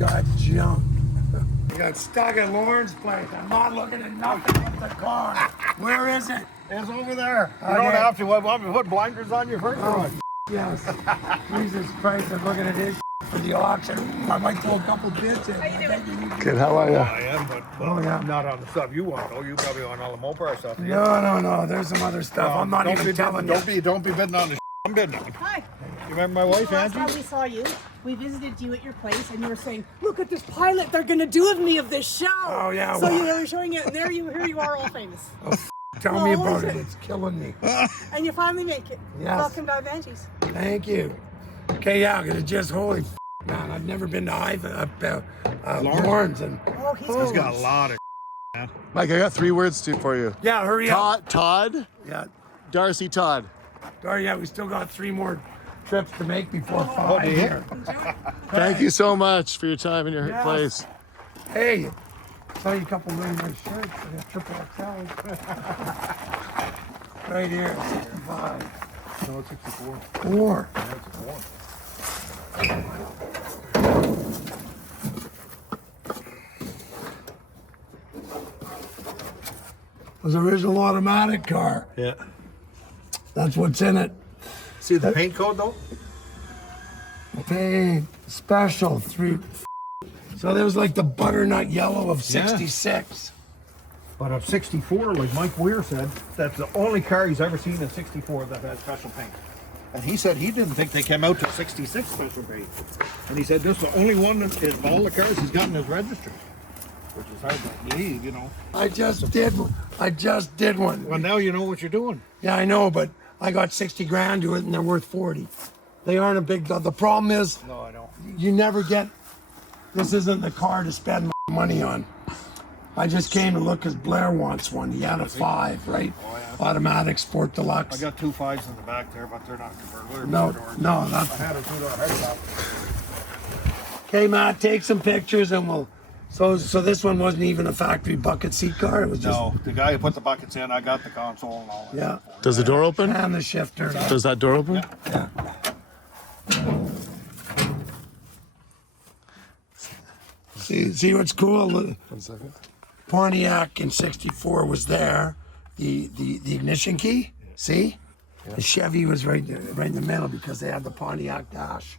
got junk. I got stuck at Lauren's place. I'm not looking at nothing but the car. Where is it? It's over there. You don't have to. Want me to put blinders on you first? Oh, yes. Jesus Christ, I'm looking at his for the auction. I might throw a couple bids in. Good, how are you? I am, but I'm not on the stuff you want. Oh, you probably want all the Mopar stuff. No. There's some other stuff. I'm not even telling you. Don't be bidding on the I'm bidding on. Hi. You remember my wife, Last Angie? time we saw you, we visited you at your place, and you were saying, "Look at this pilot they're going to do with me of this show." Oh, yeah, So well- you were showing it, and here you are, all famous. Tell me about it. It's killing me. And you finally make it. Yes. Welcome to Ivangie's. Thank you. Okay, yeah, I'm gonna just holy man. I've never been to Lawrence, and Oh, He's got a lot of man. Mike, I got 3 words for you. yeah, hurry up. Todd, Yeah, Darcy, Todd. sorry, yeah, we still got 3 more trips to make before 5 do you? here. Thank you so much for your time and your Yes. place. Hey, saw you a couple really nice shirts. I got triple XL. Right here, 65. No, it's 64. 4. Yeah, it's a 4. It was an original automatic car. Yeah. That's what's in it. See the paint code though? Paint special 3. So there was like the butternut yellow of 66. But of 64, like Mike Weir said, that's the only car he's ever seen in 64 that had special paint. And he said he didn't think they came out to 66 special paint. And he said this is the only one that is of all the cars he's got in his registry. Which is hard to believe, you know. I just did one. Well, now you know what you're doing. Yeah, I know, but I got 60 grand to it and they're worth 40. They aren't a big, the problem is No, I don't. you never get, this isn't the car to spend my money on. I just came to look because Blair wants one. He had a 5, right? Oh, yeah. Automatic Sport I Deluxe. got 2 5s in the back there, but they're not convertible. No, I that's, had a 2-door hardtop. okay, Matt, take some pictures and we'll, so this one wasn't even a factory bucket seat car. It was just, No, the guy who put the buckets in, I got the console and all that. yeah. Does the door open? And the shifter. Does that door open? Yeah. See what's cool? 1 second. Pontiac in 64 was there. The ignition key, see? Yeah. The Chevy was right in the middle because they had the Pontiac dash.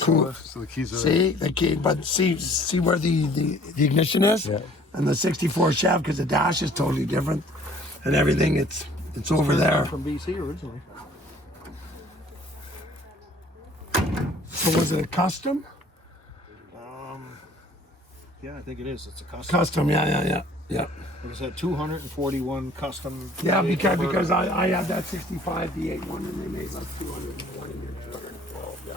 Cool. So the keys are See the key, but see where the ignition is, Yeah. and the 64 Chev because the dash is totally different, and everything it's over there. From BC originally. So was it a custom? Yeah, I think it is. It's a custom. Custom, yeah. It was a 241 custom. Yeah, because I had that 65 V8 one and they made like 220 and 212. Yeah.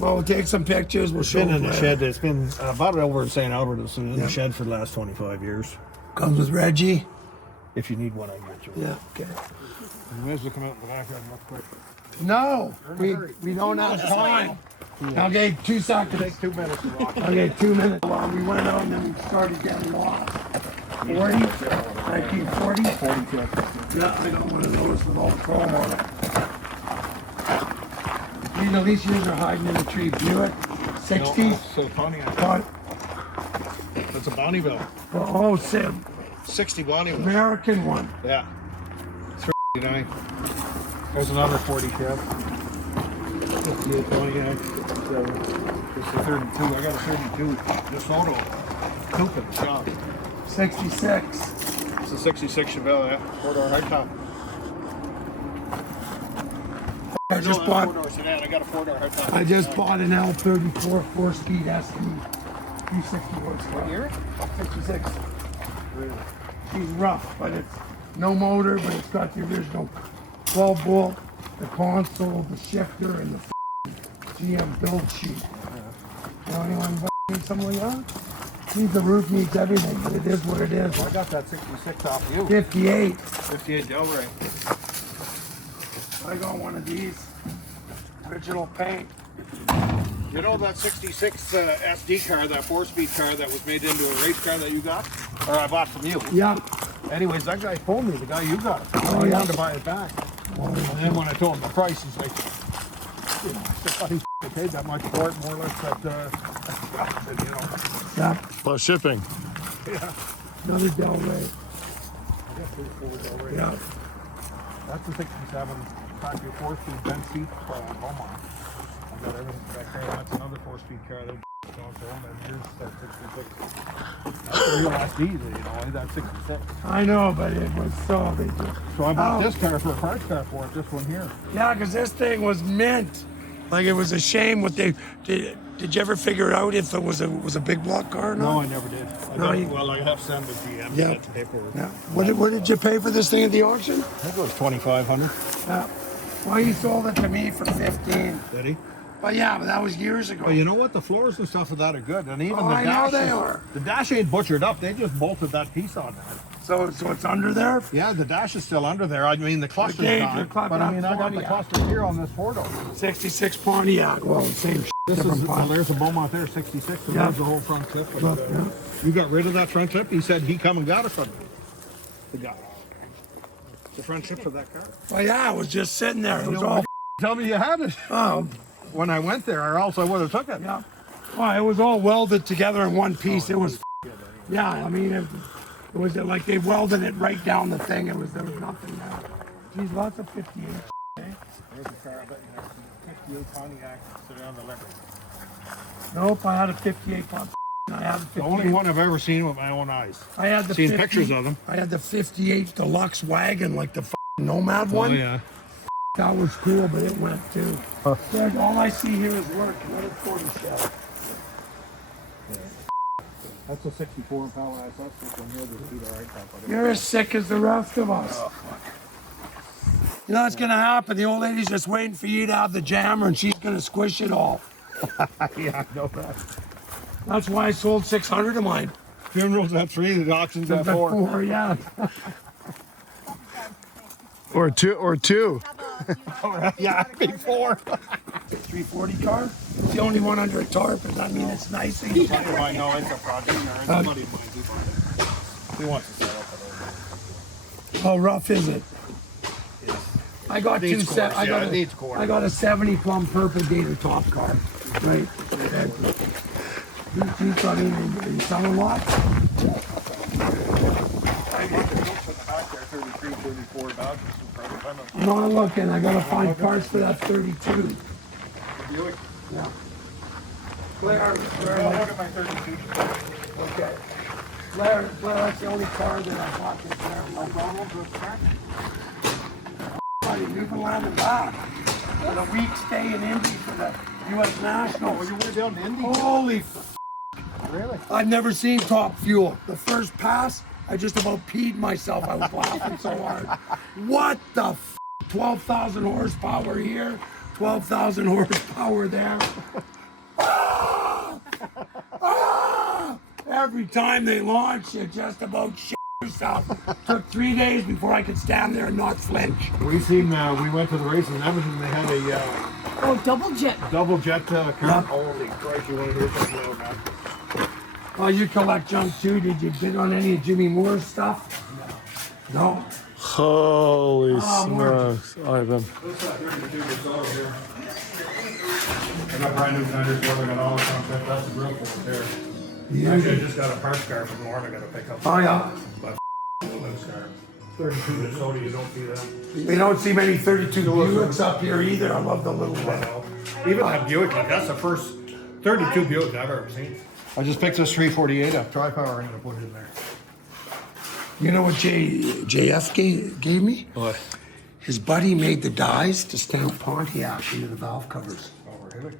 Well, we'll take some pictures. We'll It's show been in the Blair. shed. It's been about over in St. Albert. It's been in the shed for the last 25 years. Comes with Reggie. If you need one, I can get you one. Yeah. Okay. You may as well come out in the backyard and look quick. No, we don't have time. Okay, 2 seconds. Take 2 minutes to walk. Okay, 2 minutes. Well, we went out and then we started getting lost. 40? Thank you. 40? 42. Yeah, I got one of those with all chrome on it. These, at least yours are hiding in the tree. Buick, 60? No, so Pontiac. But, That's a Bonneville. oh, Sim, 60 Bonneville. American one. Yeah. 39. There's another 40 Chev. 58 Pontiac. So, this is a 32. I got a 32. This photo. Coupe in the shop. 66. It's a 66 Chevelle, yeah. 4-door hardtop. I just bought. 4-door sedan. I got a 4-door hardtop. I just bought an L34 4-speed ST 360 horsepower. What year? 66. She's rough, but it's no motor, but it's got the original 12 bolt, the console, the shifter, and the GM build sheet. You know anyone need something like that? Needs the roof, needs everything, but it is what it is. I got that 66 off you. 58. 58 Delray. I got one of these. Original paint. You know that 66 SD car, that 4-speed car that was made into a race car that you got? Or I bought from you. Yeah. Anyways, that guy phoned me, the guy you got. Oh, He yeah. wanted to buy it back. And then when I told him the price, he's like, I thought he paid that much for it, more or less. That you know. Yeah, Plus shipping. Yeah. another Del Rey. I guess there's four already. Yeah. That's the 67 factory 4-speed bench seat Beaumont. I got everything back there. That's another 4-speed car that going for him, and here's that 66. That's a real SD, you know, that 66. I know, but it was so big. So I bought this car for a parts car for it, this one here. Yeah, because this thing was mint. Like, it was a shame what they did. Did you ever figure out if it was a big block car or not? No, I never did. Well, I have to send the GM to Yeah. get the paperwork. Yeah. What did you pay for this thing at the auction? I think it was 2,500. Yeah. Well, he sold it to me for 15. Did he? But yeah, but that was years ago. Well, you know what? The floors and stuff of that are good, and even Oh, the I know dash. they are. The dash ain't butchered up. They just bolted that piece on there. So it's under there? Yeah, the dash is still under there. I mean, the cluster's gauge, gone, the cluster, but I mean, I got the Pontiac. cluster here on this Ford. 66 Pontiac. Well, same This is, different well, part. there's a Beaumont there, 66, and Yeah. there's the whole front clip. But, Look, yeah. you got rid of that front clip? He said he come and got it from me. The guy. The front clip for that car. Well, yeah, it was just sitting there. It was know, all. Tell me you had it. Oh, When I went there, or else I would have took it. yeah. Well, it was all welded together in one piece. It was. Yeah, I mean, it was like they welded it right down the thing. There was nothing there. Geez, lots of 58. There's a car, I bet you have some 58 Pontiac sitting on the left. Nope, I had a 58 pump. I had a The 58. only one I've ever seen with my own eyes. I had the Seen 50 pictures of them. I had the 58 deluxe wagon, like the Nomad one. Oh, yeah. That was cool, but it went too. Yeah, all I see here is work. What a 40 shell. That's a 64 Impala SS. This one here, the seat, all right, top. You're as sick as the rest of us. You know what's gonna happen? The old lady's just waiting for you to have the jammer, and she's gonna squish it all. Yeah, I know that. That's why I sold 600 of mine. Funerals at 3, the auctions at 4. Before, yeah. Or two. Yeah, big 4. 340 car. It's the only one under a tarp. Does that mean it's nice? And I know it's a project car. It's a buddy of mine. He bought it. He wants to sell it. how rough is it? I got Needs two set. course, yeah, it needs course. I got a 70 plum purple gator top car. Right. You got in selling lots? I'm not looking. I gotta find parts for that 32. Yeah. Blair, Look at my 32. okay. Blair, that's the only car that I bought this year. Like almost was cracked. We've been landing back. With a week stay in Indy for the U.S. Nationals. Oh, you went down to Indy? Holy Really? I've never seen Top Fuel. The first pass, I just about peed myself. I was laughing so hard. What the 12,000 horsepower here, 12,000 horsepower there. Ah! Ah! Every time they launch, you just about shit yourself. Took 3 days before I could stand there and not flinch. We went to the race in Edmonton. They had a Oh, double jet. double jet car. Yeah. Holy Christ, you want to hear something about that? Oh, you collect junk too? Did you bid on any of Jimmy Moore's stuff? No. Holy more. smokes, Ivan. I got brand new fenders for them and all the concept. That's the grill for it there. Yeah. Actually, I just got a parts car from Lauren. I got to pick up. Oh yeah. But those car. 32 Minnesota, you don't see them. We don't see many 32 Buicks up here either. I love the little one. Even that Buick, like that's the first 32 Buick I've ever seen. I just picked this 348 up. Tri-power, I'm gonna put it in there. You know what JF gave me? What? His buddy made the dies to stamp Pontiac into the valve covers. Oh, really?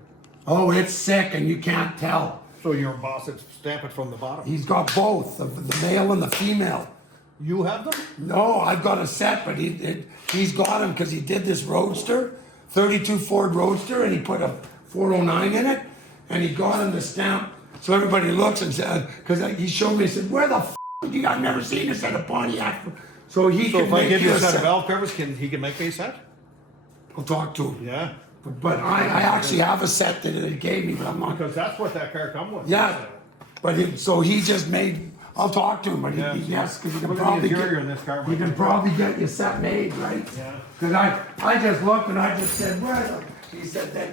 Oh, it's sick and you can't tell. So your boss would stamp it from the bottom. He's got both, the male and the female. You have them? No, I've got a set, but he's got them because he did this Roadster, 32 Ford Roadster, and he put a 409 in it, and he got him to stamp. So everybody looks and said, because he showed me, he said, where the f*** you? I've never seen a set of Pontiac. So he So can if I make give you a set set. of valve covers, he can make me a set? I'll talk to him. Yeah. But I actually have a set that he gave me, but I'm not. Because that's what that car come with. Yeah, but so he just made. I'll talk to him, but Yeah. yes, because he can Look at the probably interior get. in this car. You can probably get your set made, right? Yeah. Because I just looked and I just said, well, he said that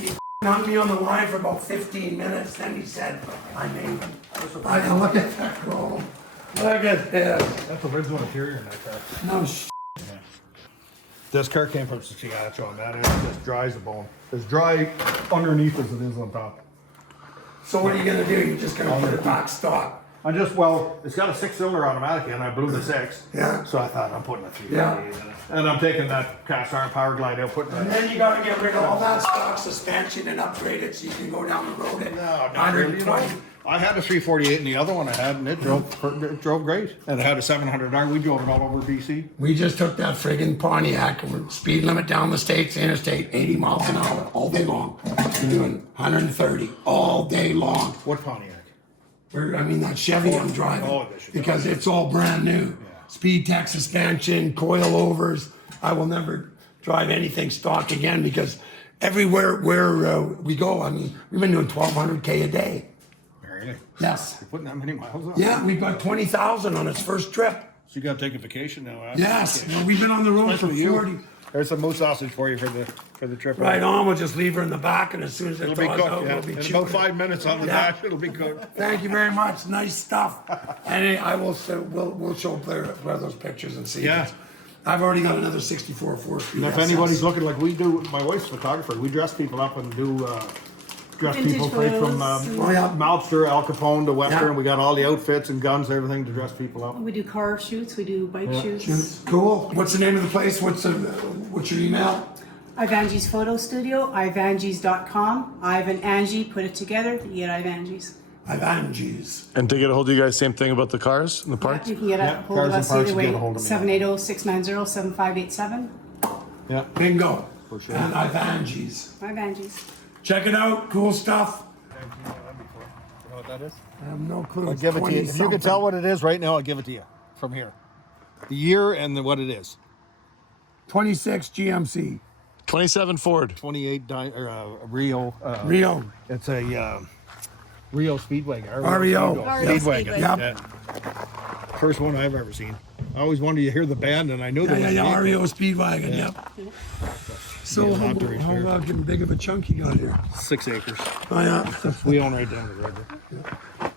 he hung me on the line for about 15 minutes. Then he said, I made him. Look at that chrome. Look at this. That's the original interior in that car. No sh. This car came from Saskatchewan. That is just dry as a bone. It's dry underneath as it is on top. So what are you gonna do? You're just gonna put it back stock? Well, it's got a 6-cylinder automatic and I blew the 6. Yeah. So I thought I'm putting a 3 Yeah. in it. And I'm taking that cast iron power glide out, putting And that. then you gotta get rid of all that stock suspension and upgrade it so you can go down the road at No, not really. You know, I had a 348 in the other one I had, and it drove great. And it had a 700R. We drove it all over BC. We just took that friggin' Pontiac and we're speed limit down the states, interstate, 80 miles an hour all day long. We're doing 130 all day long. What Pontiac? That Chevy I'm driving, Oh, the Chevy. because it's all brand new. Speed tech suspension, coilovers. I will never drive anything stock again because everywhere where we go, we've been doing 1,200K a day. Really? Yes. You're putting that many miles on? Yeah, we've got 20,000 on its first trip. So you got to take a vacation now. After Yes, vacation. we've been on the road for Especially you. 40. There's some moose sausage for you for the trip. Right on, we'll just leave her in the back, and as soon as it It'll be thaws cooked. out, Yeah. we'll be In chewing about it. 5 minutes on the Yeah. dash, it'll be cooked. Thank you very much. Nice stuff. And I will. We'll show Blair those pictures and see. Yeah. I've already got another 64 4-speed. And if SS. anybody's looking like we do, my wife's a photographer. We dress people up and do dress Vintage people right from photos. Oh, yeah. Malpster, Al Capone to Western. Yeah. We got all the outfits and guns, everything to dress people up. We do car shoots, we do bike shoots. Cool. What's the name of the place? What's your email? Ivangie's Photo Studio, ivangies.com. Ivan Angie, put it together, you get Ivangie's. Ivangie's. And to get a hold of you guys, same thing about the cars and the parts? You can get a Yeah, hold of cars and us parts, either you get way, a hold of me. 780-690-7587. Yeah. Bingo. For sure. And Ivangie's. Ivangie's. Check it out. Cool stuff. You know what that is? I have no clue. I'll It's give it to you. If you 20-something. can tell what it is right now, I'll give it to you from here. The year and what it is. 26 GMC. 27 Ford. 28 Rio. Rio. It's a Rio Speedwagon. REO. Speedwagon. Yep. Yeah. First one I've ever seen. I always wanted to hear the band, and I knew there was Yeah, a REO Speedwagon. Yep. So Yeah, how not to repair. big of a chunk you got here? 6 acres. Oh yeah. We own right down the river.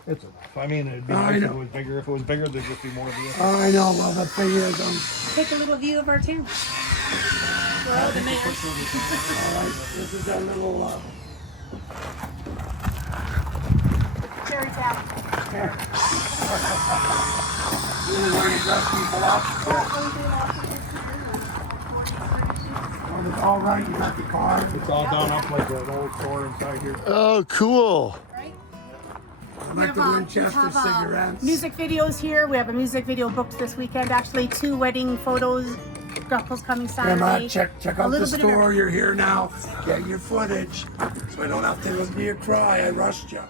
It's enough. It'd be I nice if know. it was bigger. If it was bigger, there'd just be more vehicles. I know. Well, the thing is, Take a little view of our town. We're all the mayors. this is a little. Cherry tap. This is where you dress people up. Oh, it's all right. You got the car. It's all done up like an old store inside here. Oh, cool. Right? I like the Winchester cigarettes. Music videos here. We have a music video booked this weekend. Actually, 2 wedding photos. Couples coming Come Saturday. on, check A out the little bit of store. You're here now. Get your footage, so I don't have to listen to you cry. I rushed you.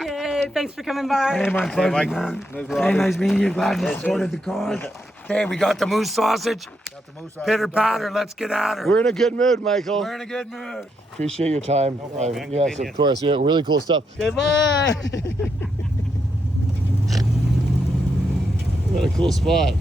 Yay, thanks for coming by. Hey, my pleasure, Mike. man. Nice Hey, Robert. nice meeting you. Glad you supported the cause. Okay, we got the moose sausage. Got the moose out. Pitter patter. Let's get at her. We're in a good mood, Michael. We're in a good mood. Appreciate your time. problem, man. Yes, of Convenient. course. Yeah, really cool stuff. Okay, bye. What a cool spot.